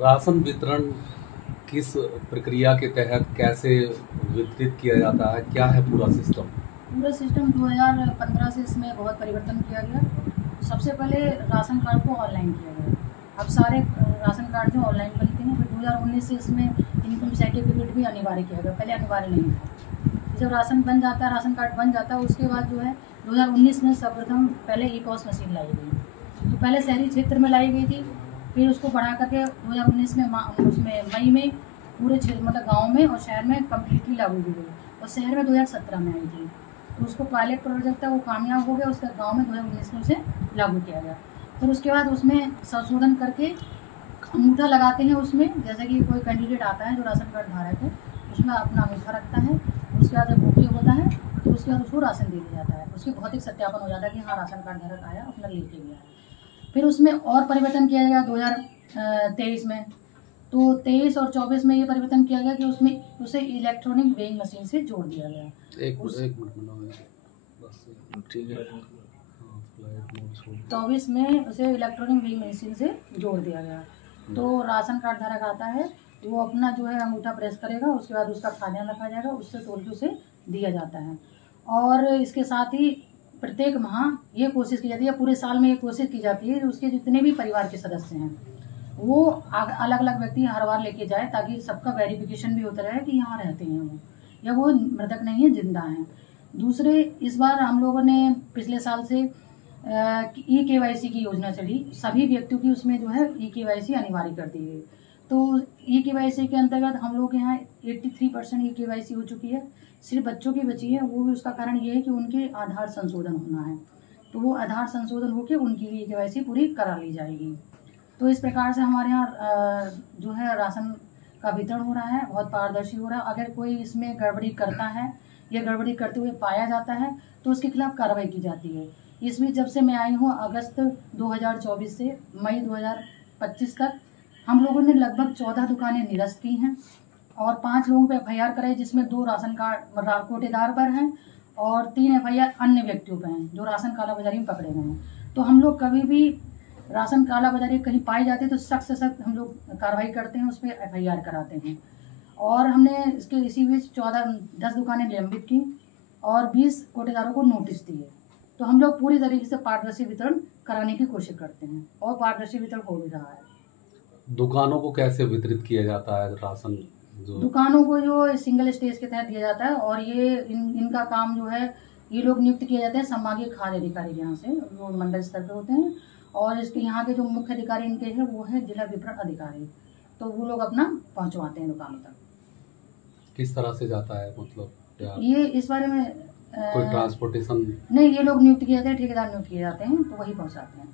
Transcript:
Ration वितरण किस प्रक्रिया के तहत कैसे वितरित किया जाता है, क्या है पूरा सिस्टम? पूरा सिस्टम 2015 से इसमें बहुत परिवर्तन किया गया। सबसे पहले राशन कार्ड को ऑनलाइन किया गया। अब सारे राशन कार्ड जो ऑनलाइन बनते हैं। फिर 2019 से इसमें इनकम सर्टिफिकेट भी अनिवार्य किया गया, पहले अनिवार्य नहीं था। जब राशन बन जाता है, राशन कार्ड बन जाता है, उसके बाद जो है 2019 में सर्वप्रथम पहले ई-पॉस मशीन लाई गई। तो पहले शहरी क्षेत्र में लाई गई थी, फिर उसको बढ़ा करके 2019 में उसमें मई में पूरे क्षेत्र मतलब गाँव में और शहर में कम्प्लीटली लागू की गई। और शहर में 2017 में आई थी। तो उसको पायलट प्रोजेक्ट था, वो कामयाब हो गया। उसका गांव में 2019 में उसे लागू किया गया। फिर उसके बाद उसमें संशोधन करके अंगूठा लगाते हैं उसमें, जैसे कि कोई कैंडिडेट आता है जो राशन कार्ड धारक है, उसमें अपना अंगूठा रखता है। उसके बाद जब ओके होता है तो उसके बाद उसको राशन दे दिया जाता है। उसकी भौतिक सत्यापन हो जाता है कि हाँ राशन कार्ड धारक आया, अपना लेके गया। फिर उसमें और परिवर्तन किया गया 2023 में। तो 23 और 24 में ये परिवर्तन किया गया कि उसमें उसे इलेक्ट्रॉनिक वेइंग मशीन से जोड़ दिया गया। एक मिनट ठीक है। 24 में उसे इलेक्ट्रॉनिक वेइंग मशीन से जोड़ दिया गया। तो राशन कार्ड धारक आता है, वो अपना जो है अंगूठा प्रेस करेगा, उसके बाद उसका खाद्यान्न रखा जाएगा, उससे तोल के उसे दिया जाता है। और इसके साथ ही प्रत्येक माह ये कोशिश की जाती है, पूरे साल में ये कोशिश की जाती है, उसके जितने भी परिवार के सदस्य हैं वो अलग अलग व्यक्ति हर बार लेके जाए, ताकि सबका वेरिफिकेशन भी होता रहे कि यहाँ रहते हैं वो, या वो मृतक नहीं है, जिंदा हैं। दूसरे, इस बार हम लोगों ने पिछले साल से ई-KYC की योजना चली, सभी व्यक्तियों की उसमें जो है ई-KYC अनिवार्य कर दी गई। तो ई-KYC के अंतर्गत हम लोग यहाँ 83% ई-KYC हो चुकी है। सिर्फ बच्चों की बची है, वो भी उसका कारण ये है कि उनके आधार संशोधन होना है। तो वो आधार संशोधन होकर उनकी भी ई-KYC पूरी करा ली जाएगी। तो इस प्रकार से हमारे यहाँ जो है राशन का वितरण हो रहा है, बहुत पारदर्शी हो रहा है। अगर कोई इसमें गड़बड़ी करता है या गड़बड़ी करते हुए पाया जाता है तो उसके खिलाफ कार्रवाई की जाती है। इसमें जब से मैं आई हूँ अगस्त 2024 से मई 2025 तक हम लोगों ने लगभग 14 दुकानें निरस्त की हैं और 5 लोगों पर FIR कराई, जिसमें 2 राशन कार्ड कोटेदार पर हैं और 3 FIR अन्य व्यक्तियों पर हैं जो राशन कालाबाजारी में पकड़े गए हैं। तो हम लोग कभी भी राशन कालाबाजारी कहीं पाई जाती है तो सख्त से सख्त हम लोग कार्रवाई करते हैं, उस पर FIR कराते हैं। और हमने इसके इसी बीच 10 दुकानें निलंबित की और 20 कोटेदारों को नोटिस दिए। तो हम लोग पूरी तरीके से पारदर्शी वितरण कराने की कोशिश करते हैं और पारदर्शी वितरण हो भी रहा है। दुकानों को कैसे वितरित किया जाता है राशन? दुकानों को जो सिंगल स्टेज के तहत दिया जाता है और ये इनका काम जो है, ये लोग नियुक्त किए जाते हैं संभागीय खाद्य अधिकारी, यहाँ से वो मंडल स्तर पर होते हैं। और इसके यहाँ के जो मुख्य अधिकारी इनके हैं वो है जिला वितरण अधिकारी। तो वो लोग अपना पहुँचवाते हैं दुकानों तक। किस तरह से जाता है, मतलब ये इस बारे में कोई ट्रांसपोर्टेशन नहीं, ये लोग नियुक्त किए जाते हैं, ठेकेदार नियुक्त किए जाते हैं, तो वही पहुँचाते हैं।